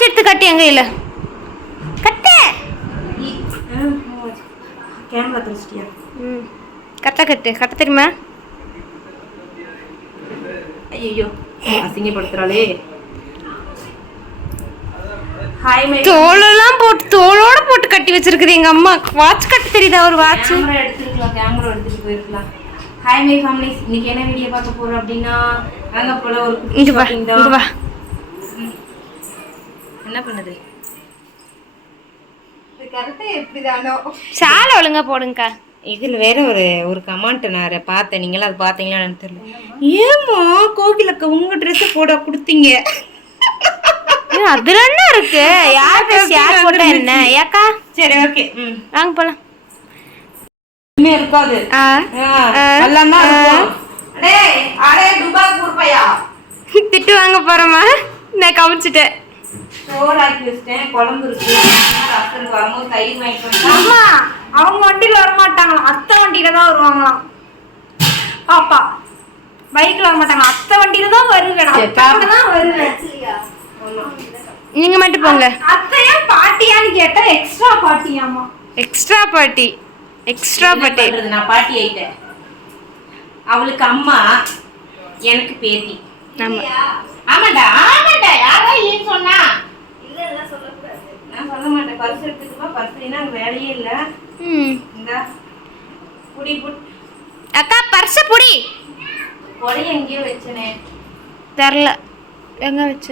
Watch எடுத்து கட்டி எங்க இல்ல கட்டு கேமரா தெரிச்சிட்டியா? கட்ட கட்டு கட்ட தெரியுமா? ஐயோ அசிங்கப்படுத்துறாளே. ஹாய் மை தோலோட போட்டு கட்டி வச்சிருக்குது எங்க அம்மா. வாட்ச் கட்ட தெரியுதா? ஒரு வாட்ச் கேமரா எடுத்துட்டு போயிருக்கலாம். ஹாய் மை ஃபேமிலிஸ், இன்னைக்கு என்ன வீடியோ பார்க்க போறோம் அப்படின்னா அங்க போல ஒரு இங்க வா என்ன பண்ணுது இது கரெக்டா எப்படிதானோ சாலை ஒழுங்கா போடுங்கக்கா. இதில் வேற ஒரு கமெண்ட் நான் பார்த்தேன். நீங்களும் அது பார்த்தீங்களான்னு தெரியல. ஏமா கோகிலக்க உங்க ட்ரெஸ் போட கொடுத்தீங்க? அதுல என்ன இருக்கு? யார் ட்ரெஸ் யார் போட்டா என்ன ஏக்கா? சரி ஓகே வாங்க போலாம். இருக்காது திட்டு வாங்க போறோமா? நான் கவிச்சிட்டேன். அவங்க வண்டியில வரமாட்டாங்களா? அத்தை வண்டியில தான் வருவாங்களாம். பாப்பா பைக்ல வரமாட்டாங்க, அத்தை வண்டியில தான் வருவேன். நீங்க மட்டும் போங்க. அத்தையா பாட்டியான்னு கேட்டா எக்ஸ்ட்ரா பாட்டியாமா. எக்ஸ்ட்ரா பாட்டி நான் பாட்டி ஆயிட்டேன். அவளுக்கு அம்மா, எனக்கு பேத்தி. ஆமாடா யாரா இல்லைன்னு சொன்னா? இல்ல சொல்லக்கூடாது. நான் சொல்ல மாட்டேன். பர்ஸ் எடுத்துட்டுமா? பர்ஸ்னா அங்க வேலையே இல்ல. இந்த புடி அக்கா பர்ஸ் புடி. பொடி எங்கேயோ வச்சனே தெரியல எங்க வச்ச.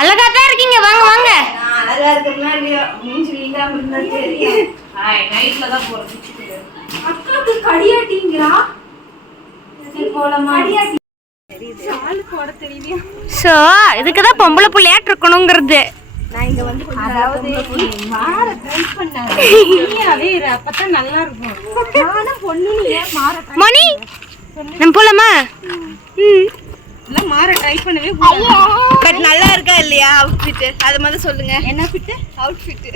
அழகா தான் இருக்கீங்க, வாங்க வாங்க. நான் அழகா இருக்கேன்னா இல்லையா? மூஞ்சி வீங்காம இருந்தா சரி. ஹாய் நைட்ல தான் போறேன். அக்காக்கு கடியாட்டிங்கறா? சரி போலாமா? கடியாட்டி சால் போட தெரியலையா? சோ இதுக்கு தான் பொம்பளை புள்ளையாட் இருக்கணும்ங்கிறது. நான் இங்க வந்து அதாவது மாற ட்ரை பண்ணாத. நீயாவே இரு, அப்பதான் நல்லா இருக்கும். நானும் பொண்ணுன்னு ஏன் மாற ட்ரை மணி நம்ம போலாமா? இல்ல மாற ட்ரை பண்ணவே கூடாது. பட் நல்லா இருக்கா இல்லையா அவுட்ஃபிட்? அது மாதிரி சொல்லுங்க. என்ன ஃபிட்? அவுட்ஃபிட்.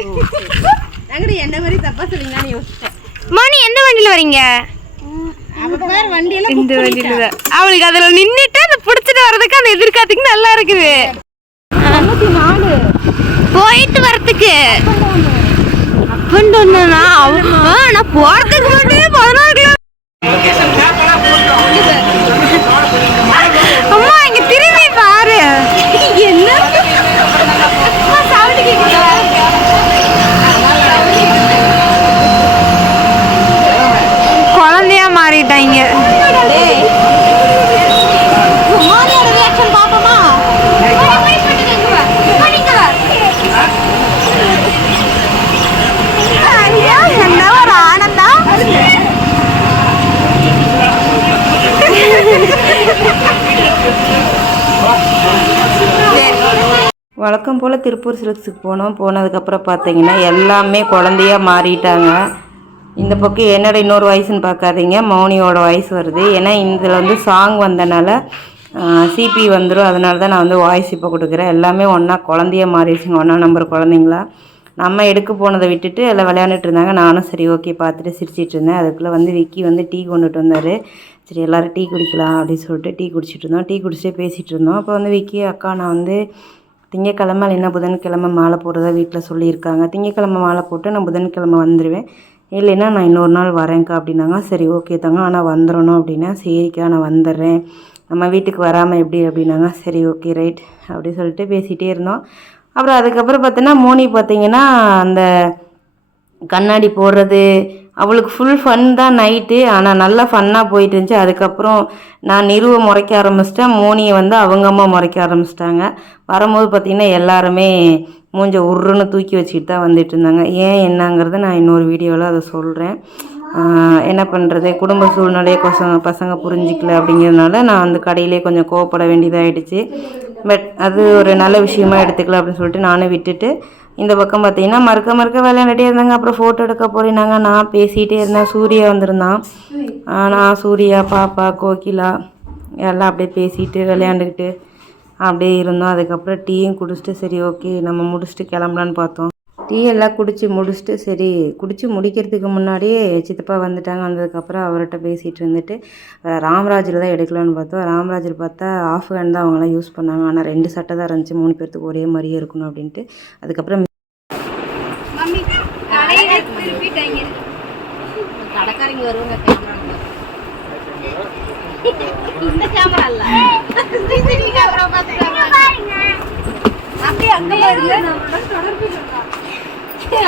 நாங்க என்ன மாதிரி தப்பா சொல்லுங்கன்னு யோசிச்சேன். மணி எந்த வண்டியில வரீங்க? அவ பேர் வண்டியில இந்த வண்டியில தான். அவளுக்கு அதுல நின்னுட்டு அது புடிச்சிட்டு வரதுக்கு அந்த எதிர்காத்துக்கு நல்லா இருக்குது. 64 போயிட்டு வரதுக்கு அப்பண்டா நான் போறதுக்கு மட்டும் 14 அம்மா இங்க திரும்பி பாரு. என்ன சவுண்ட் கேக்குது? குழந்தையா மாறிட்டாங்க. என்ன ஒரு ஆனந்தம். வழக்கம் போல் திருப்பூர் சில்க்ஸுக்கு போனதுக்கப்புறம் பார்த்தீங்கன்னா எல்லாமே குழந்தையாக மாறிட்டாங்க. இந்த பக்கம் என்னோட இன்னொரு வாய்ஸ்ன்னு பார்க்காதீங்க, மௌனியோட வாய்ஸ் வருது. ஏன்னா இதில் வந்து சாங் வந்தனால சிபி வந்துடும். அதனால தான் நான் வந்து வாய்ஸ் இப்போ கொடுக்குறேன். எல்லாமே ஒன்றா குழந்தையாக மாறிடுச்சுங்க, 1ஆம் நம்பர் குழந்தைங்களா. நம்ம எடுக்க போனதை விட்டுட்டு எல்லாம் விளையாண்டுட்டு இருந்தாங்க. நானும் சரி ஓகே பார்த்துட்டு சிரிச்சிட்டு இருந்தேன். அதுக்குள்ளே வந்து விக்கி வந்து டீ கொண்டுட்டு வந்தார். சரி எல்லோரும் டீ குடிக்கலாம் அப்படின்னு சொல்லிட்டு டீ குடிச்சிட்டு இருந்தோம். டீ குடிச்சிட்டே பேசிகிட்டு இருந்தோம். அப்போ வந்து விக்கி அக்கா நான் வந்து திங்கக்கிழமை இல்லைன்னா புதன்கிழமை மாலை போடுறதா வீட்டில் சொல்லியிருக்காங்க. திங்கக்கிழமை மாலை போட்டு நான் புதன்கிழமை வந்துடுவேன், இல்லைன்னா நான் இன்னொரு நாள் வரேன்க்கா அப்படின்னாங்க. சரி ஓகே தாங்க, ஆனால் வந்துடணும் அப்படின்னா சரிக்கா நான் வந்துடுறேன், நம்ம வீட்டுக்கு வராமல் எப்படி அப்படின்னாங்க. சரி ஓகே ரைட் அப்படி சொல்லிட்டு பேசிகிட்டே இருந்தோம். அப்புறம் அதுக்கப்புறம் பார்த்தோன்னா மோனி பார்த்திங்கன்னா அந்த கண்ணாடி போடுறது அவளுக்கு ஃபுல் ஃபன் தான் நைட்டு. ஆனால் நல்லா ஃபன்னாக போயிட்டு இருந்துச்சு. அதுக்கப்புறம் நான் நிறுவ முறைக்க ஆரம்பிச்சிட்டேன், மோனியை வந்து அவங்க அம்மா முறைக்க ஆரம்பிச்சிட்டாங்க. வரும்போது பார்த்திங்கன்னா எல்லாருமே மூஞ்ச உருன்னு தூக்கி வச்சுக்கிட்டு தான் வந்துட்டு இருந்தாங்க. ஏன் என்னங்கிறத நான் இன்னொரு வீடியோவில் அதை சொல்கிறேன். என்ன பண்ணுறது, குடும்ப சூழ்நிலையை பசங்க புரிஞ்சிக்கல அப்படிங்கிறதுனால நான் அந்த கடையிலே கொஞ்சம் கோவப்பட வேண்டியதாகிடுச்சு. பட் அது ஒரு நல்ல விஷயமா எடுத்துக்கல அப்படின்னு சொல்லிட்டு நானும் விட்டுட்டு இந்த பக்கம் பார்த்தீங்கன்னா மறுக்க விளையாண்டுட்டே இருந்தாங்க. அப்புறம் ஃபோட்டோ எடுக்க போறீனாங்க. நான் பேசிகிட்டே இருந்தேன். சூர்யா வந்திருந்தான். நான் சூர்யா பாப்பா கோகிலா எல்லாம் அப்படியே பேசிட்டு விளையாண்டுக்கிட்டு அப்படியே இருந்தோம். அதுக்கப்புறம் டீயும் குடிச்சிட்டு சரி ஓகே நம்ம முடிச்சுட்டு கிளம்பலான்னு பார்த்தோம். டீ எல்லாம் குடித்து முடிச்சுட்டு சரி குடித்து முடிக்கிறதுக்கு முன்னாடியே சித்தப்பா வந்துட்டாங்க. வந்ததுக்கப்புறம் அவர்கிட்ட பேசிகிட்டு இருந்துட்டு ராம்ராஜில் தான் எடுக்கலான்னு பார்த்தோம். ராம்ராஜில் பார்த்தா ஆஃப் ஹேண்ட் தான் அவங்களாம் யூஸ் பண்ணாங்க. ஆனால் 2 சட்டை தான் இருந்துச்சு, 3 பேர்த்துக்கு ஒரே மாதிரியே இருக்கணும் அப்படின்ட்டு. அதுக்கப்புறம் கடைக்காரங்க வருவாங்க இந்த கேமரா இல்ல கேமரா அப்படியே அங்க பாருங்க நம்மளோட தொடர்பு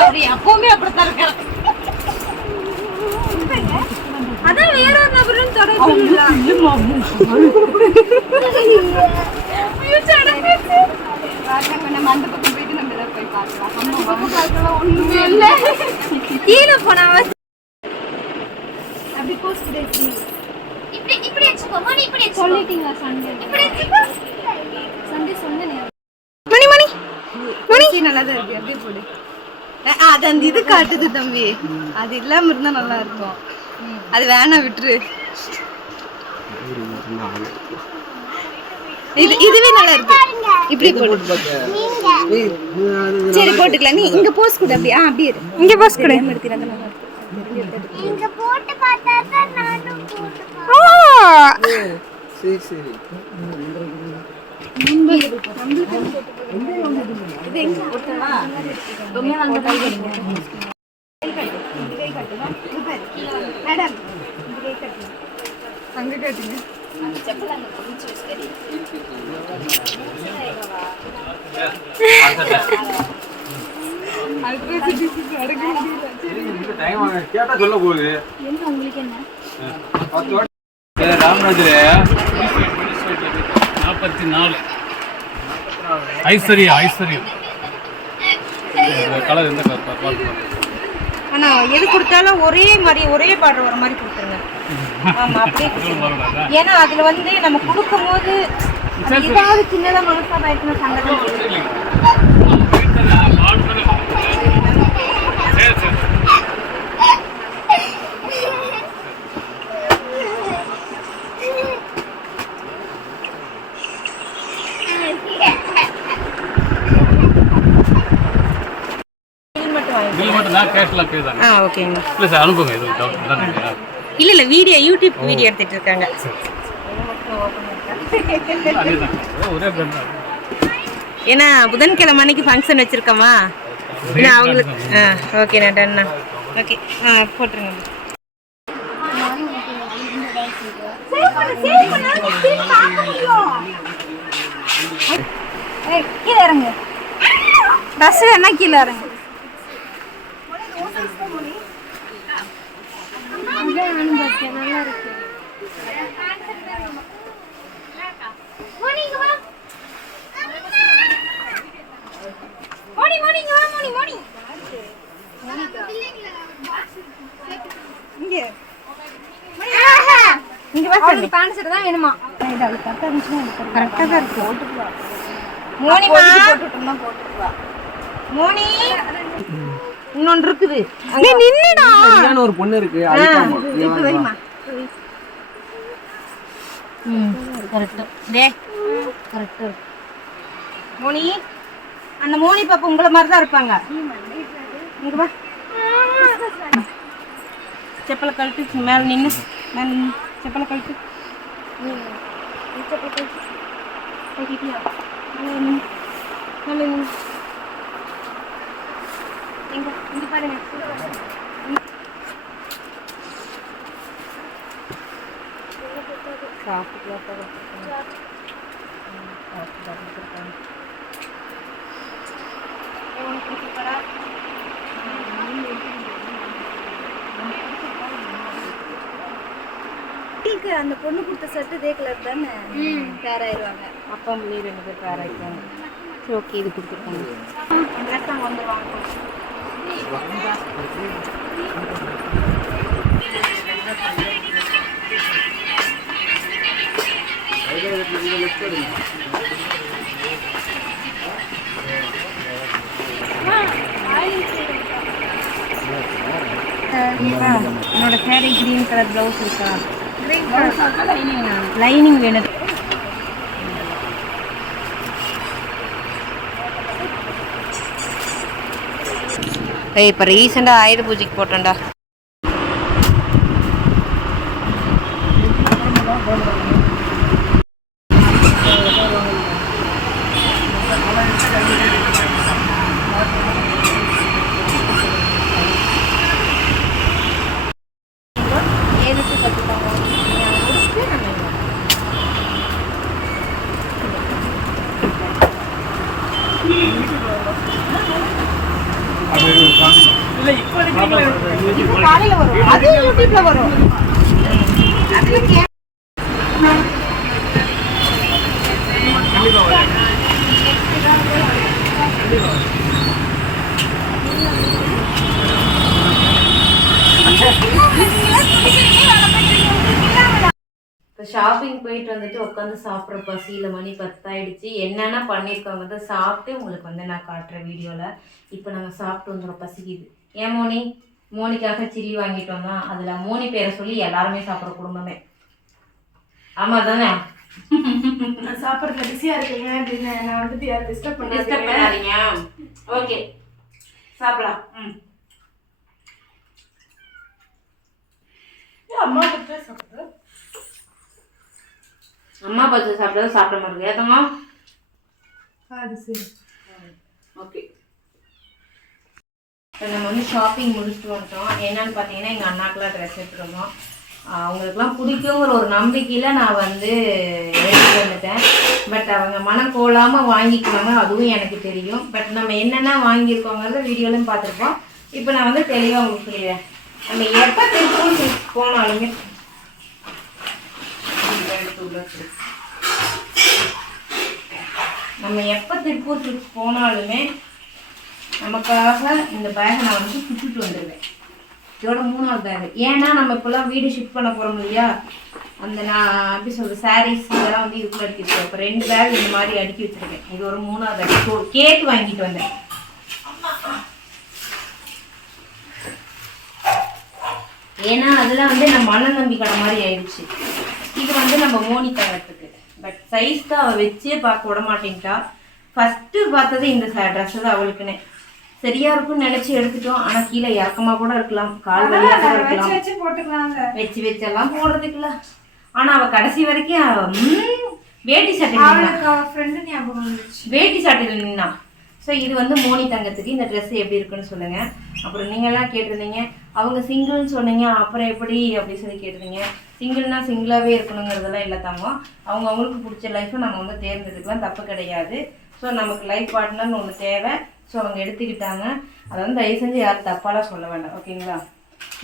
அப்படி எப்பவுமே அப்படித்தான் இருக்காரு. அதான் வேற ஒரு நபரும் தொடர்பு இல்ல நம்ம அந்த பக்கம் போயிட்டு நம்ம எல்லாம் போய் பார்க்கலாம். அந்த பக்கம் பார்க்கலாம் ஒண்ணுமே இல்ல. கீழே போனா அப்படி போஸ்ட் இப்படி இப்படி வெச்சுக்கோ மணி இப்படி வெச்சுக்கோ சொல்லிட்டீங்களா சண்டே இப்படி வெச்சுக்கோ சண்டே சொன்னேனே மணி மணி மணி நல்லா தான் இருக்கு அப்படியே போடு. அது அந்த இது காட்டுது தம்பி, அது இல்லாம இருந்தா நல்லா இருக்கும். அது வேணா விட்டுரு. இதுவே நல்லா இருக்கு. இப்படி போடு. சரி போட்டுக்கலாம். நீ இங்க போஸ் கொடு அப்படியே. அப்படியே இங்க போஸ் கொடு. இங்க போட்டு பார்த்தா தான் நானும் போட்டு சரி சரி கேட்டா சொல்ல போகுது ராமராஜில் 44 ஐஸ்வர்யம் கலர் எந்த கலர்? ஆனா எது கொடுத்தாலும் ஒரே மாதிரி ஒரே பார்டர் வர மாதிரி கொடுத்துருங்க. ஆமா அப்படியே ஏன்னா அதுல வந்து நம்ம கொடுக்கும்போது ஏதாவது சின்னதா மனசா பயத்துல சங்கடம். ஓகேங்க. இல்ல வீடியோ யூடியூப் வீடியோ எடுத்துட்டு இருக்காங்க. ஏன்னா புதன்கிழமை அன்னைக்கு ஃபங்க்ஷன் வச்சிருக்கோமா, அவங்களுக்கு ஓகே நட்டண்ணா ஓகே போட்டுருங்க. கீழே இறங்கு. பஸ் வேணா கீழே இறங்கு. நல்லா இருக்கு. வேணுமா கரெக்டா தான் இருக்கு. மோனி இன்னொன்று இருக்குது. ஒரு பொண்ணு இருக்கு. மோனி அந்த மோனி பாப்பா உங்களை மாதிரி தான் இருப்பாங்க. இங்க வா, செப்பலை கழட்டு. மேல நின்று செப்பலை கழட்டு. செப்பலை கழட்டு. இங்க பாருங்க. அந்த பொண்ணு கொடுத்த சட்டு இதே கலர் தானே, பேர் ஆயிடுவாங்க. அப்பா மொழி 2 பேர் பேர் ஆயிடுவாங்க. சரி ஓகே இது கொடுத்துருக்காங்க. வந்துடுவாங்க. என்னோட சேரீ கிரீன் கலர் ப்ளவுஸ் இருக்கா? லைனிங் வேணும். ஏய் இப்போ ரீசெண்டாக ஆயுத பூஜைக்கு போட்டேன்டா. காலையில வரும், அது யூடியூப்ல வரும். இப்போ ஷாப்பிங் போயிட்டு வந்துட்டு உட்காந்து சாப்பிட்ற பசியில் மணி 10 ஆயிடுச்சு. என்னென்ன பண்ணியிருக்கோங்க சாப்பிட்டு உங்களுக்கு வந்து நான் காட்டுறேன் வீடியோவில். இப்போ நாங்கள் சாப்பிட்டு வந்துடும், பசிக்குது. ஏன் மோனி? மோனிக்காக சில்லி வாங்கிட்டு வந்தோம். அதில் மோனி பேரை சொல்லி எல்லாருமே சாப்பிட்ற குடும்பமே. ஆமாம் தானே? சாப்பிட்றதுல பிஸியா இருக்கீங்க அப்படின்னு நான் வந்துட்டு யாரும் டிஸ்டர்ப் பண்ணாதீங்க. ஓகே, சாப்பிடலாம். அம்மா கிட்ட சாப்பிட்ற அம்மா பச்சை சாப்பிட்றது சாப்பிட மாட்டேங்குது. ஏத்தம்மா? அது சரி. ஓகே, இப்போ நம்ம வந்து ஷாப்பிங் முடிச்சுட்டு வந்துட்டோம். என்னன்னு பார்த்தீங்கன்னா எங்கள் அண்ணாக்கெலாம் ட்ரெஸ் எடுத்துருந்தோம். அவங்களுக்குலாம் பிடிக்குங்கிற ஒரு நம்பிக்கையில் நான் வந்து எடுத்துகிட்டு வந்துட்டேன். பட் அவங்க மனம் கோலாமல் வாங்கிக்குவாங்க, அதுவும் எனக்கு தெரியும். பட் நம்ம என்னென்ன வாங்கியிருக்கோங்கிறத வீடியோலையும் பார்த்துருப்போம். இப்போ நான் வந்து தெளிவாக உங்களுக்கு சொல்லிடுறேன். நம்ம எப்போ திருப்பூர் போனாலுமே நமக்காக இந்த பேகை நான் வந்து சுட்டுட்டு வந்துடுவேன். இதோட 3வது பேக். ஏன்னா நம்ம இப்போல்லாம் வீடு ஷிஃப்ட் பண்ண போகிறோம் இல்லையா, அந்த நான் எப்படி சொல்கிறது சாரீஸ் இதெல்லாம் வந்து இதுக்குள்ள அடுக்கி வச்சுருக்கேன். இப்போ 2 பேக் இந்த மாதிரி அடுக்கி வச்சுருக்கேன். இது ஒரு 3வது பேக். கேக் வாங்கிட்டு வந்தேன். ஏன்னா அதெல்லாம் வந்து நம்ம மன நம்பி கடை மாதிரி ஆயிடுச்சு. இது வந்து நம்ம மோனி தங்கத்துக்கு. பட் சைஸ் தான் அவள் வச்சே பார்க்க விட மாட்டேன்ட்டா. ஃபஸ்ட்டு பார்த்தது இந்த ட்ரெஸ்ஸு தான் அவளுக்குன்னு. சரியா இருக்கும்னு நினச்சி எடுத்துட்டோம். ஆனால் கீழே இறக்கமாக கூட இருக்கலாம், கால் வழியாக கூட இருக்கலாம், வச்சு வச்செல்லாம் போடுறதுக்குல. ஆனால் அவள் கடைசி வரைக்கும் வேட்டி சட்டையில் வேட்டி சட்டையில் நின்னா. ஸோ இது வந்து மோனி தங்கத்துக்கு. இந்த ட்ரெஸ் எப்படி இருக்குன்னு சொல்லுங்கள். அப்புறம் நீங்கள்லாம் கேட்டிருந்தீங்க, அவங்க சிங்கிள்னு சொன்னீங்க, அப்புறம் எப்படி அப்படி சொல்லி கேட்டிருந்தீங்க. சிங்கிள்னா சிங்கிளாகவே இருக்கணுங்கிறதெல்லாம் இல்லை தங்கம். அவங்களுக்கு பிடிச்ச லைஃப்பை நம்ம வந்து தேர்ந்தெடுக்கலாம், தப்பு கிடையாது. ஸோ நமக்கு லைஃப் பார்ட்னர்னு ஒன்று தேவை. ஸோ அவங்க எடுத்துக்கிட்டாங்க. அதை வந்து தயவு செஞ்சு யாரும் தப்பாலாம் சொல்ல வேண்டாம், ஓகேங்களா?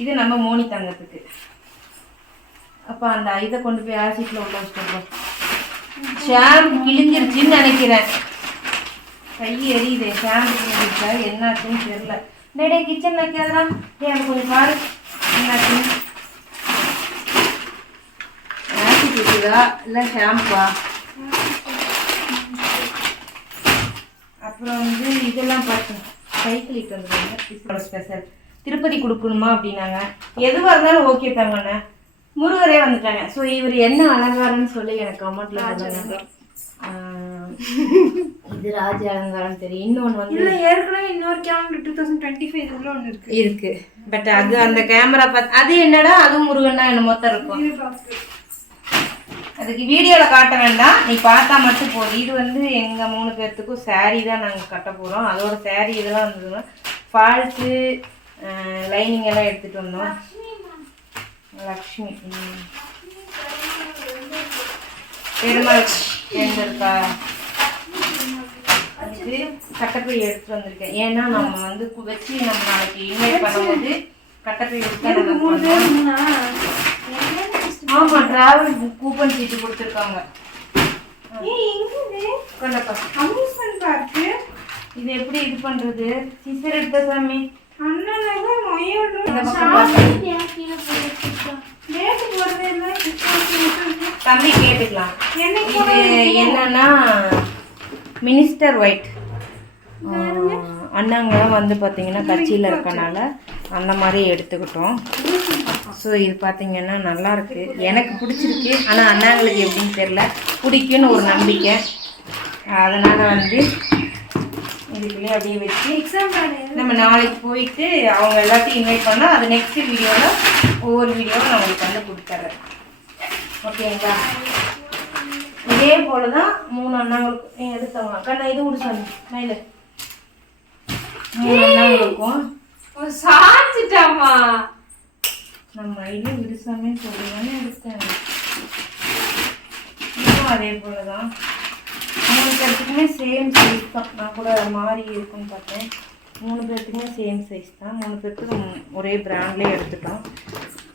இது நம்ம மோனி தங்கத்துக்கு. அப்போ அந்த இதை கொண்டு போய் ஆசிட்டில் உள்ள வச்சுருக்கோம். ஷாம்பு கிழிஞ்சிருச்சுன்னு நினைக்கிறேன். கை எரியுது, ஷாம்பு கிழிஞ்சிருச்சா என்னாச்சுன்னு தெரியல. டே கிச்சன் வைக்காதான் எனக்கு கொஞ்சம் பாரு என்னாச்சுன்னு. ஆசிட் இருக்குதா இல்லை ஷாம்பா? அப்புறம் வந்து இதெல்லாம் பார்த்தோம். சைக்கிள் இட்டு வந்துருக்காங்க. ஸ்பெஷல் திருப்பதி கொடுக்கணுமா அப்படின்னாங்க. எதுவாக இருந்தாலும் ஓகே தாங்கண்ணே. முருகரே வந்துட்டாங்க. ஸோ இவர் என்ன அலங்காரம்னு சொல்லி எனக்கு கமெண்ட்ல சொல்லுங்க. இது ராஜ அலங்காரம் தெரியும். இன்னொன்று வந்து ஏற்கனவே இன்னொரு கேமரா 2025 ஒன்று இருக்கு. பட் அது அந்த கேமரா பார்த்து அது என்னடா அதுவும் முருகன்னா என்ன மொத்தம் இருக்கும். அதுக்கு வீடியோவில் காட்ட வேண்டாம், நீ பார்த்தா மட்டும் போதும். இது வந்து எங்கள் 3 பேர்த்துக்கும் சாரீ தான் நாங்கள் கட்ட போகிறோம். அதோட சாரீ இதெல்லாம் வந்ததுன்னா ஃபால்ஸு லைனிங் எல்லாம் எடுத்துகிட்டு வந்தோம். லக்ஷ்மி பெருமாள் இருக்கா. இது கட்டப்பை எடுத்துகிட்டு வந்திருக்கேன். ஏன்னா நம்ம வந்து வச்சு நம்ம நாளைக்கு இன்வைட் பண்ணும்போது கட்டப்பை எடுத்து. ஆமாம், ட்ராவல் கூப்பன் சீட்டு கொடுத்துருக்காங்க. இது எப்படி இது பண்ணுறது? சிசர் எடுத்த சாமி தம்பி கேட்டுக்கலாம். இது என்னன்னா மினிஸ்டர் ஒயிட். அண்ணாங்களாம் வந்து பார்த்தீங்கன்னா கட்சியில் இருக்கனால அந்த மாதிரி எடுத்துக்கிட்டோம். ஸோ இது பார்த்தீங்கன்னா நல்லாயிருக்கு, எனக்கு பிடிச்சிருக்கு. ஆனால் அண்ணாங்களுக்கு எப்படின்னு தெரில, பிடிக்குன்னு ஒரு நம்பிக்கை. அதனால் வந்து இது மூஞ்சிக்குள்ளேயே அப்படியே வச்சு நம்ம நாளைக்கு போயிட்டு அவங்க எல்லாத்தையும் இன்வைட் பண்ணால் அது நெக்ஸ்ட் வீடியோவில் ஒவ்வொரு வீடியோவும் நான் உங்களுக்கு வந்து கொடுத்துட்றேன். ஓகேங்களா? இதே போல தான் 3 அண்ணாங்களுக்கும் எடுத்தவங்க அக்கா இது விடு சொன்னேன் மேலே 3 அண்ணாங்களுக்கும் சாச்சிட்டாமா நம்ம ஐடியா விடுசாமே சொல்லுவானே எடுத்தேன். இதுவும் அதே போல தான் 3 பேர்த்துக்குமே சேம் சைஸ் தான். நான் கூட மாறி இருக்குன்னு பார்த்தேன். 3 பேர்த்துக்குமே சேம் சைஸ் தான். 3 பேர்த்துக்கு ஒரே பிராண்ட்லேயே எடுத்துட்டோம்.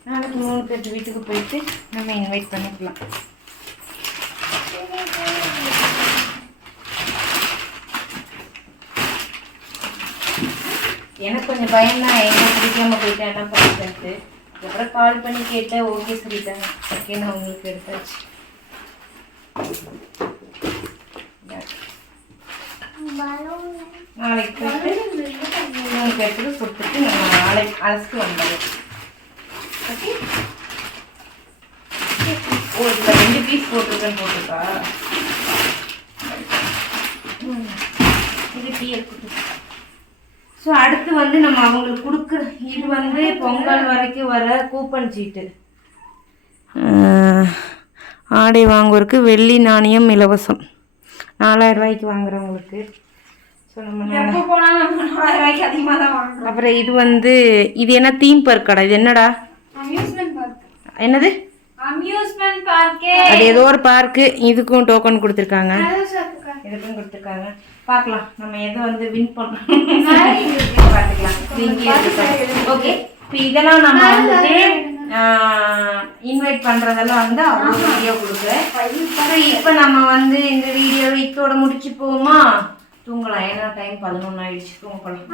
நாளைக்கு 3 பேர்த்து வீட்டுக்கு போயிட்டு நம்ம இன்வைட் பண்ணிக்கலாம். எனக்கு கொஞ்சம் பயம்தான் எங்கே பிடிக்காம போயிட்டேன் என்ன பண்ணிட்டு. அப்புறம் கால் பண்ணி கேட்டேன், ஓகே சொல்லிட்டாங்க. ஓகே நான் உங்களுக்கு எடுத்தாச்சு. நாளைக்கு போயிட்டு 3 பேர்த்துக்கு கொடுத்துட்டு நம்ம நாளைக்கு அழைச்சிட்டு வந்துடுவோம். ஓகே ஓ இதில் 2 பீஸ் போட்டிருக்கேன்னு போட்டிருக்கா. இது டீ எடுத்துட்டு. ஸோ அடுத்து வந்து நம்ம அவங்களுக்கு கொடுக்குற இது வந்து பொங்கல் வரைக்கும் வர கூப்பன் சீட்டு. ஆடை வாங்குவதற்கு வெள்ளி நாணயம் இலவசம் 4000 ரூபாய்க்கு வாங்குறவங்களுக்கு. ஸோ நம்ம ரூபாய்க்கு அதிகமாக தான் வாங்குறோம். அப்புறம் இது வந்து இது என்ன தீம் பார்க் கடை. இது என்னடா? Amusement park. என்னது? அம்யூஸ்மெண்ட் பார்க்கே. அது ஏதோ ஒரு பார்க்கு. இதுக்கும் டோக்கன் கொடுத்துருக்காங்க, இதுக்கும் கொடுத்துருக்காங்க. பார்க்கலாம் நம்ம எதை வந்து வின் பண்ணுறோம் பார்த்துக்கலாம். ஓகே இப்போ இதெல்லாம் நம்ம வந்துட்டு இன்வைட் பண்ணுறதெல்லாம் வந்து அவங்க வீடியோ கொடுக்குறேன். இப்போ நம்ம வந்து இந்த வீடியோவை இதோட முடிச்சு போவோமா? தூங்கலாம். ஏன்னா டைம் 11 ஆயிடுச்சு. தூங்கலாம்.